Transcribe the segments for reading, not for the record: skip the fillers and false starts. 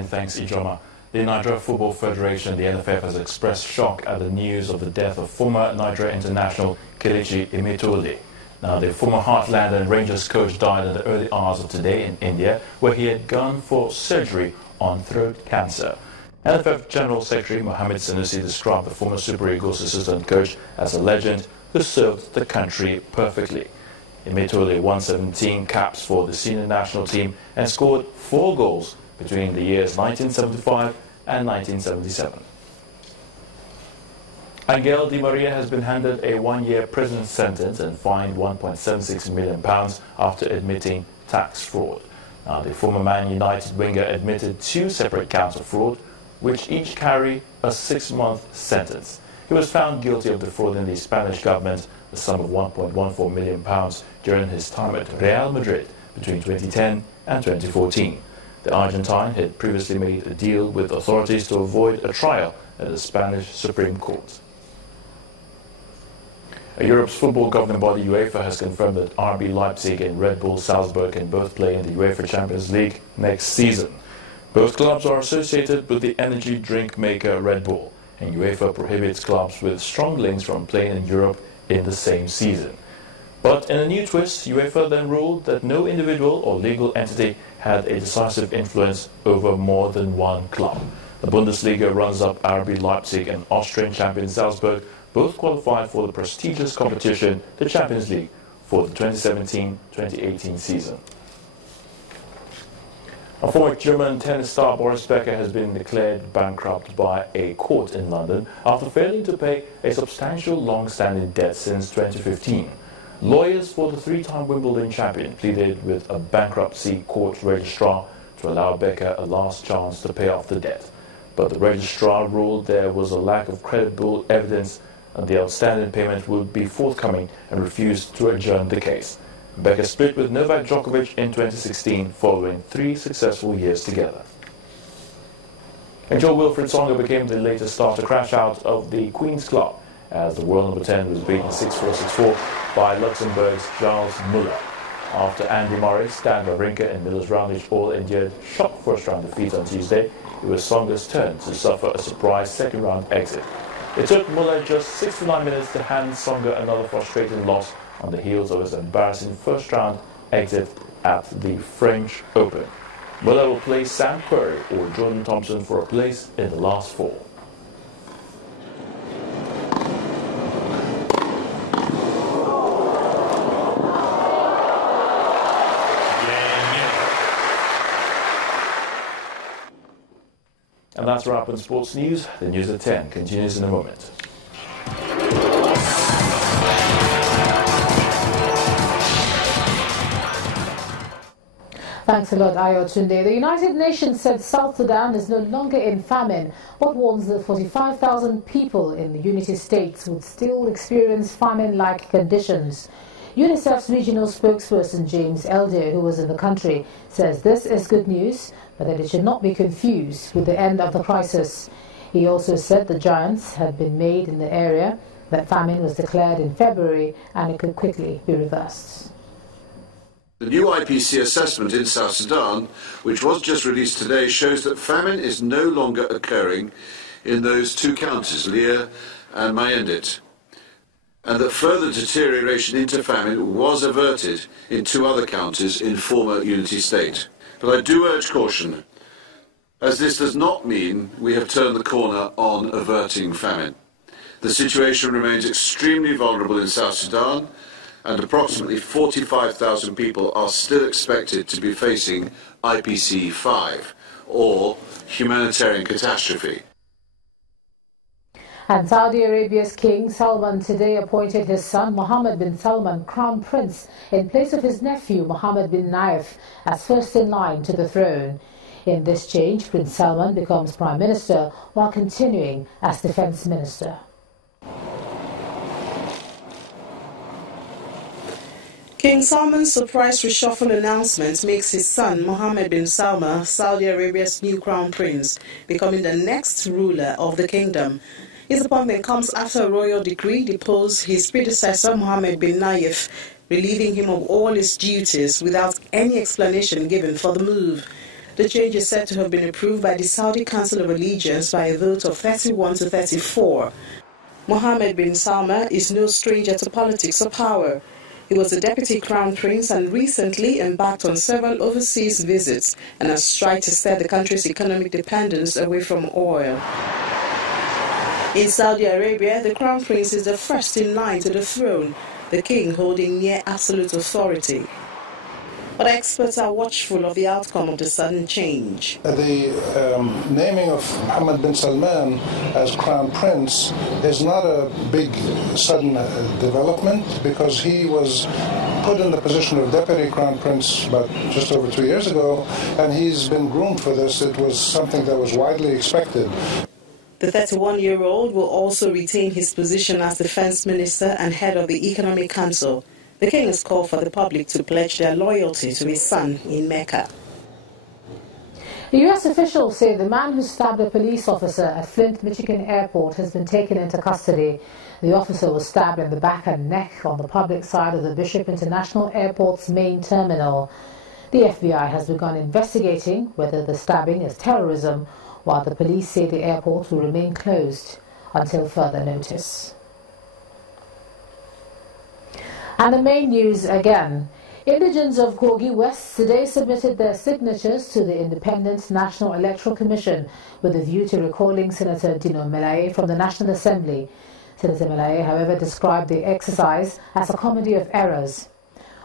And thanks, Ijoma. The Nigeria Football Federation, the NFF, has expressed shock at the news of the death of former Nigeria international Kelechi Emetiole. Now, the former Heartland and Rangers coach died in the early hours of today in India, where he had gone for surgery on throat cancer. NFF General Secretary Mohammed Sanusi described the former Super Eagles assistant coach as a legend who served the country perfectly. Emetiole won 17 caps for the senior national team and scored 4 goals between the years 1975 and 1977. Angel Di Maria has been handed a 1-year prison sentence and fined £1.76 million after admitting tax fraud. Now, the former Man United winger admitted 2 separate counts of fraud, which each carry a 6-month sentence. He was found guilty of defrauding the Spanish government the sum of £1.14 million during his time at Real Madrid between 2010 and 2014. The Argentine had previously made a deal with authorities to avoid a trial at the Spanish Supreme Court. Europe's football governing body UEFA has confirmed that RB Leipzig and Red Bull Salzburg can both play in the UEFA Champions League next season. Both clubs are associated with the energy drink maker Red Bull, and UEFA prohibits clubs with strong links from playing in Europe in the same season. But in a new twist, UEFA then ruled that no individual or legal entity had a decisive influence over more than one club. The Bundesliga runners-up RB Leipzig and Austrian champion Salzburg both qualified for the prestigious competition, the Champions League, for the 2017-2018 season. A former German tennis star Boris Becker has been declared bankrupt by a court in London after failing to pay a substantial long-standing debt since 2015. Lawyers for the 3-time Wimbledon champion pleaded with a bankruptcy court registrar to allow Becker a last chance to pay off the debt. But the registrar ruled there was a lack of credible evidence and the outstanding payment would be forthcoming and refused to adjourn the case. Becker split with Novak Djokovic in 2016 following 3 successful years together. And Joe Wilfried Tsonga became the latest star to crash out of the Queen's Club as the world number 10 was beaten 6-4, 6-4 by Luxembourg's Charles Muller. After Andy Murray, Stan Wawrinka and Milos Raonic all endured shock first-round defeat on Tuesday, it was Tsonga's turn to suffer a surprise second-round exit. It took Muller just 69 minutes to hand Tsonga another frustrating loss on the heels of his embarrassing first-round exit at the French Open. Muller will play Sam Querrey or Jordan Thompson for a place in the last 4. And that's a wrap on sports news. The news at 10 continues in a moment. Thanks a lot, Ayotunde. The United Nations said South Sudan is no longer in famine, but warns that 45,000 people in the Unity States would still experience famine-like conditions. UNICEF's regional spokesperson James Elder, who was in the country, says this is good news, but that it should not be confused with the end of the crisis. He also said the giants had been made in the area, that famine was declared in February and it could quickly be reversed. The new IPC assessment in South Sudan, which was just released today, shows that famine is no longer occurring in those 2 counties, Lear and Mayendit, and that further deterioration into famine was averted in 2 other counties in former Unity State. But I do urge caution, as this does not mean we have turned the corner on averting famine. The situation remains extremely vulnerable in South Sudan, and approximately 45,000 people are still expected to be facing IPC 5, or humanitarian catastrophe. And Saudi Arabia's King Salman today appointed his son Mohammed bin Salman Crown Prince in place of his nephew Mohammed bin Nayef as first in line to the throne. In this change, Prince Salman becomes Prime Minister while continuing as Defence Minister. King Salman's surprise reshuffle announcement makes his son, Mohammed bin Salman, Saudi Arabia's new crown prince, becoming the next ruler of the kingdom. His appointment comes after a royal decree deposed his predecessor, Mohammed bin Nayef, relieving him of all his duties without any explanation given for the move. The change is said to have been approved by the Saudi Council of Allegiance by a vote of 31 to 34. Mohammed bin Salman is no stranger to politics or power. He was the Deputy Crown Prince and recently embarked on several overseas visits and has tried to steer the country's economic dependence away from oil. In Saudi Arabia, the Crown Prince is the first in line to the throne, the king holding near absolute authority. But experts are watchful of the outcome of the sudden change. The naming of Mohammed bin Salman as Crown Prince is not a big, sudden development because he was put in the position of Deputy Crown Prince about just over 2 years ago, and he's been groomed for this. It was something that was widely expected. The 31-year-old will also retain his position as Defense Minister and head of the Economic Council. The king has called for the public to pledge their loyalty to his son in Mecca. The U.S. officials say the man who stabbed a police officer at Flint, Michigan airport has been taken into custody. The officer was stabbed in the back and neck on the public side of the Bishop International Airport's main terminal. The FBI has begun investigating whether the stabbing is terrorism, while the police say the airport will remain closed until further notice. And the main news again. Indigents of Kogi West today submitted their signatures to the Independent National Electoral Commission with a view to recalling Senator Dino Melaye from the National Assembly. Senator Melaye, however, described the exercise as a comedy of errors.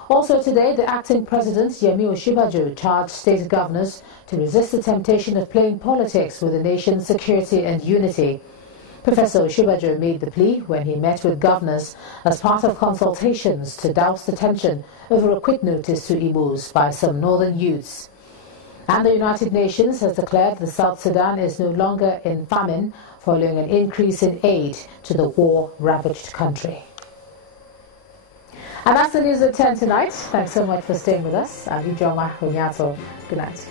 Also today, the acting president, Yemi Osinbajo, charged state governors to resist the temptation of playing politics with the nation's security and unity. Professor Osinbajo made the plea when he met with governors as part of consultations to douse the tension over a quit notice to Igbos by some northern youths. And the United Nations has declared that South Sudan is no longer in famine following an increase in aid to the war-ravaged country. And that's the news at 10 tonight. Thanks so much for staying with us. I'm Ijoma Onyato. Good night.